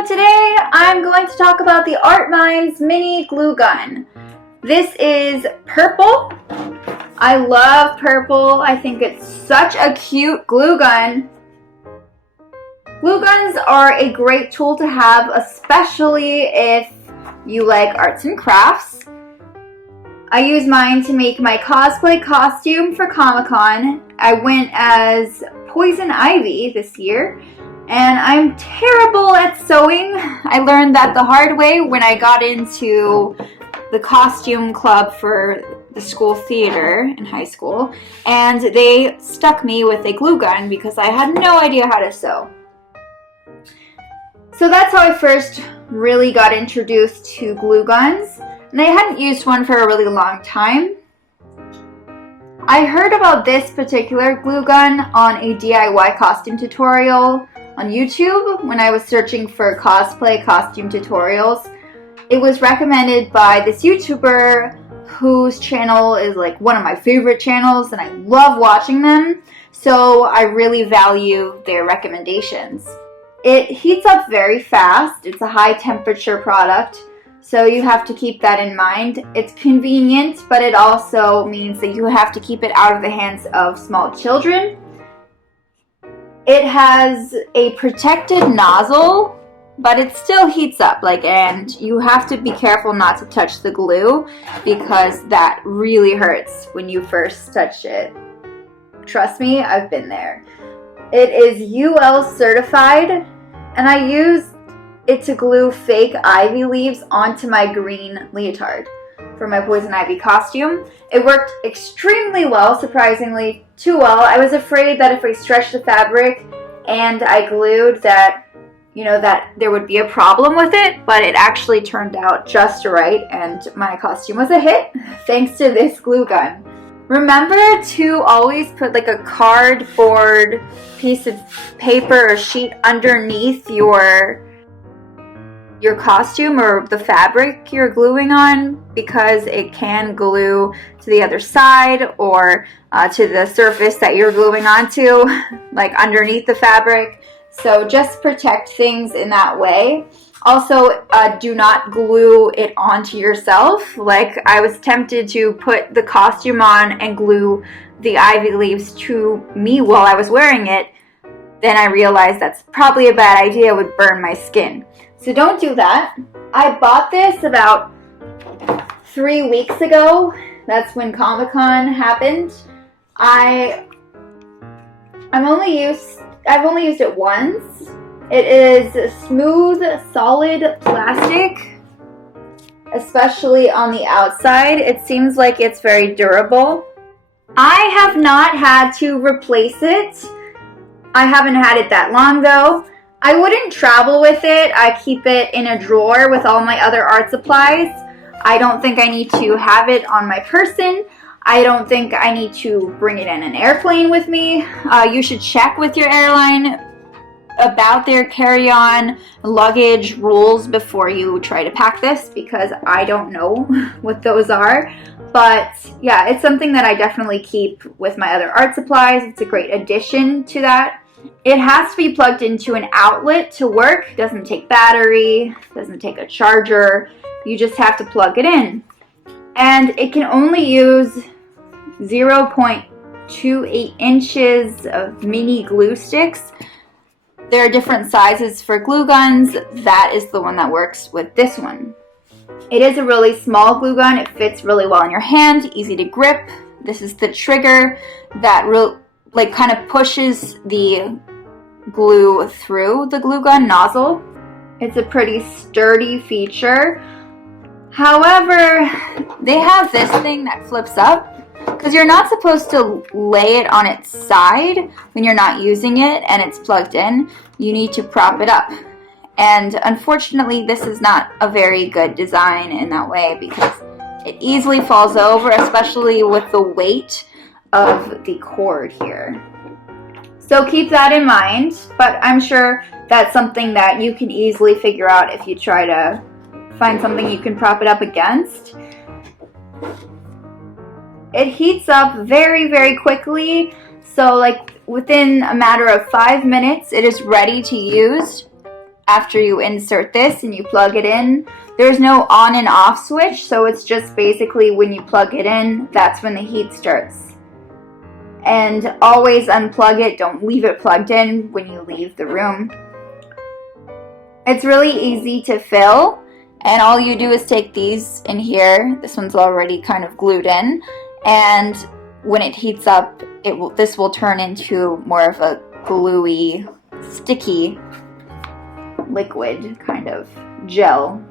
So today I'm going to talk about the ArtMinds mini glue gun. This is purple. I love purple. I think it's such a cute glue gun. Glue guns are a great tool to have, especially if you like arts and crafts. I use mine to make my cosplay costume for Comic-Con. I went as Poison Ivy this year. And I'm terrible at sewing. I learned that the hard way when I got into the costume club for the school theater in high school. And they stuck me with a glue gun because I had no idea how to sew. So that's how I first really got introduced to glue guns. And I hadn't used one for a really long time. I heard about this particular glue gun on a DIY costume tutorial on YouTube when I was searching for cosplay costume tutorials. It was recommended by this YouTuber whose channel is like one of my favorite channels and I love watching them, so I really value their recommendations. It heats up very fast. It's a high temperature product, so you have to keep that in mind. It's convenient, but it also means that you have to keep it out of the hands of small children. It has a protected nozzle, but it still heats up, and you have to be careful not to touch the glue because that really hurts when you first touch it. Trust me, I've been there. It is UL certified, and I used it to glue fake ivy leaves onto my green leotard for my Poison Ivy costume. It worked extremely well, surprisingly too well. I was afraid that if I stretched the fabric and I glued that there would be a problem with it, but it actually turned out just right and my costume was a hit thanks to this glue gun. Remember to always put like a cardboard piece of paper or sheet underneath your costume or the fabric you're gluing on, because it can glue to the other side or to the surface that you're gluing onto, like underneath the fabric. So just protect things in that way. Also, do not glue it onto yourself. Like, I was tempted to put the costume on and glue the ivy leaves to me while I was wearing it. Then I realized that's probably a bad idea. It would burn my skin. So don't do that. I bought this about 3 weeks ago. That's when Comic-Con happened. I've only used it once. It is smooth, solid plastic, especially on the outside. It seems like it's very durable. I have not had to replace it. I haven't had it that long though. I wouldn't travel with it. I keep it in a drawer with all my other art supplies. I don't think I need to have it on my person. I don't think I need to bring it in an airplane with me. You should check with your airline about their carry-on luggage rules before you try to pack this, because I don't know what those are. But yeah, it's something that I definitely keep with my other art supplies. It's a great addition to that. It has to be plugged into an outlet to work. It doesn't take battery, doesn't take a charger. You just have to plug it in. And it can only use 0.28 inches of mini glue sticks. There are different sizes for glue guns. That is the one that works with this one. It is a really small glue gun. It fits really well in your hand, easy to grip. This is the trigger that kind of pushes the glue through the glue gun nozzle. It's a pretty sturdy feature. However, they have this thing that flips up because you're not supposed to lay it on its side when you're not using it and it's plugged in. You need to prop it up. And unfortunately, this is not a very good design in that way because it easily falls over, especially with the weight of the cord here. So keep that in mind, but I'm sure that's something that you can easily figure out if you try to find something you can prop it up against. It heats up very, very quickly, so within a matter of 5 minutes it is ready to use. after you insert this and you plug it in. There's no on and off switch, so it's just basically when you plug it in, that's when the heat starts. And always unplug it, don't leave it plugged in when you leave the room. It's really easy to fill, and all you do is take these in here. This one's already kind of glued in, and when it heats up, this will turn into more of a gluey, sticky liquid kind of gel.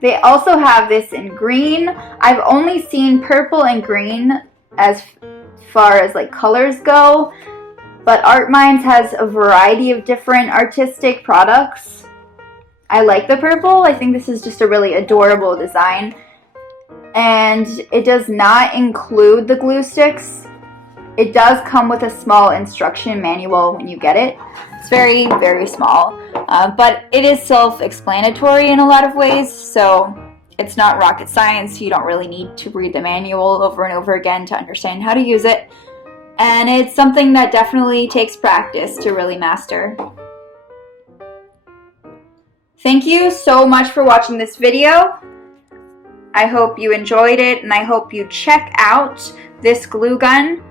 They also have this in green. I've only seen purple and green as far as like colors go, but ArtMinds has a variety of different artistic products. I like the purple. I think this is just a really adorable design, and it does not include the glue sticks. It does come with a small instruction manual when you get it. It's very, very small, but it is self-explanatory in a lot of ways, so it's not rocket science. You don't really need to read the manual over and over again to understand how to use it, and it's something that definitely takes practice to really master. Thank you so much for watching this video. I hope you enjoyed it, and I hope you check out this glue gun.